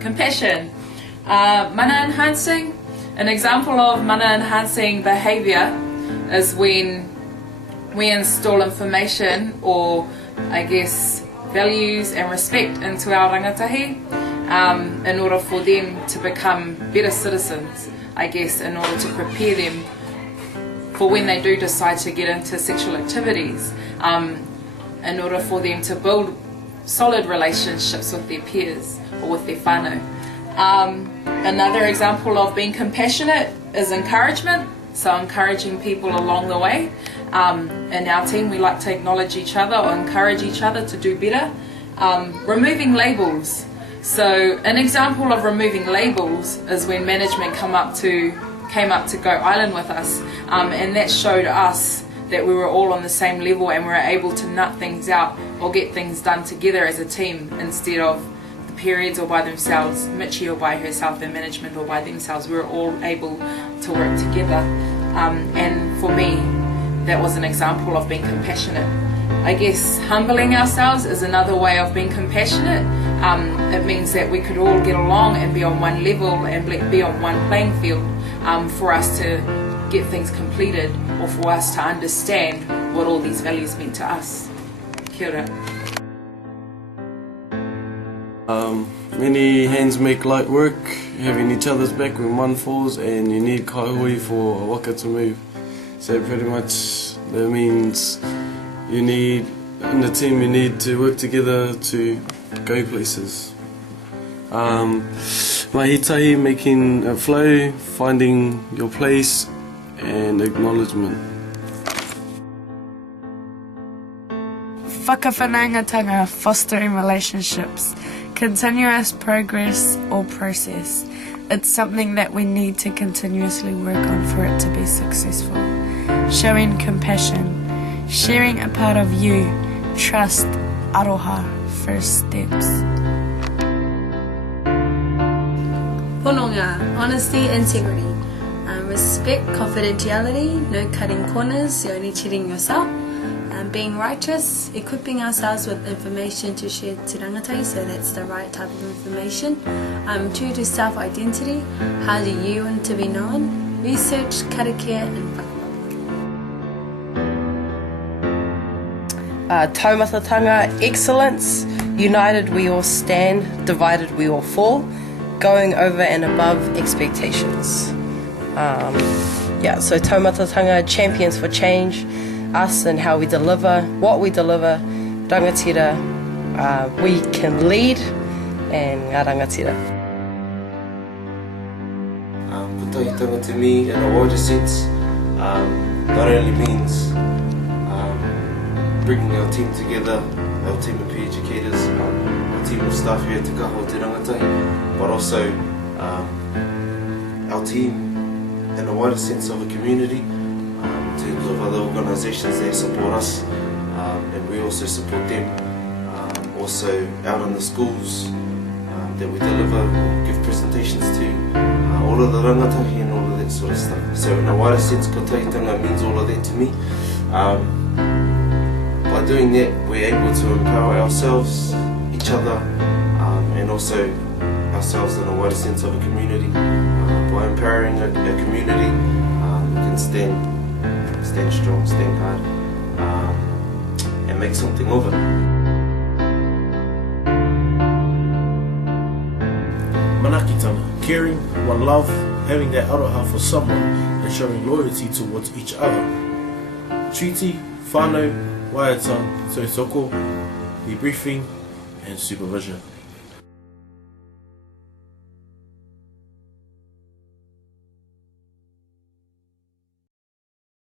Compassion. Mana enhancing. An example of mana enhancing behaviour is when we install information or I guess values and respect into our rangatahi in order for them to become better citizens, I guess, in order to prepare them for when they do decide to get into sexual activities, in order for them to build solid relationships with their peers or with their whānau. Another example of being compassionate is encouragement, so encouraging people along the way. In our team we like to acknowledge each other or encourage each other to do better. Removing labels. So an example of removing labels is when management came up to Go Island with us, and that showed us that we were all on the same level and we were able to nut things out or get things done together as a team instead of the periods or by themselves, Michi or by herself and management or by themselves. We were all able to work together, and for me that was an example of being compassionate. I guess humbling ourselves is another way of being compassionate. It means that we could all get along and be on one level and be on one playing field for us to get things completed or for us to understand what all these values mean to us. Kia ora. Many hands make light work, having each other's back when one falls, and you need kaihui for a waka to move. So pretty much that means you need, in the team you need to work together to go places. Mahitahi, making a flow, finding your place and acknowledgement. Whakawhanaungatanga, fostering relationships. Continuous progress or process. It's something that we need to continuously work on for it to be successful. Showing compassion. Sharing a part of you. Trust. Aroha. First steps. Pononga, honesty, integrity. Respect, confidentiality, no cutting corners, you're only cheating yourself. Being righteous, equipping ourselves with information to share to Rangatahi, so that's the right type of information. True to self-identity, how do you want to be known? Research, karakia and whakaro. Taumatatanga, excellence. United we all stand, divided we all fall. Going over and above expectations. So taumatatanga, champions for change. Us and how we deliver, what we deliver, rangatira, we can lead, and ngā rangatira. Kotahitanga to me, in a wider sense, not only means bringing our team together, our team of peer educators, our team of staff here at Te Kaha o Te Rangatahi, but also our team in a wider sense of a community. In terms of other organisations that support us, and we also support them, also out in the schools that we deliver or give presentations to, all of the rangatahi and all of that sort of stuff. So in a wider sense, kotahitanga means all of that to me. By doing that, we're able to empower ourselves, each other, and also ourselves in a wider sense of a community. By empowering a community, we can stand strong, stand hard, and make something of it. Manakitanga, caring, one love, having that aroha for someone and showing loyalty towards each other. Treaty, whānau, waiata, tautoko, debriefing and supervision.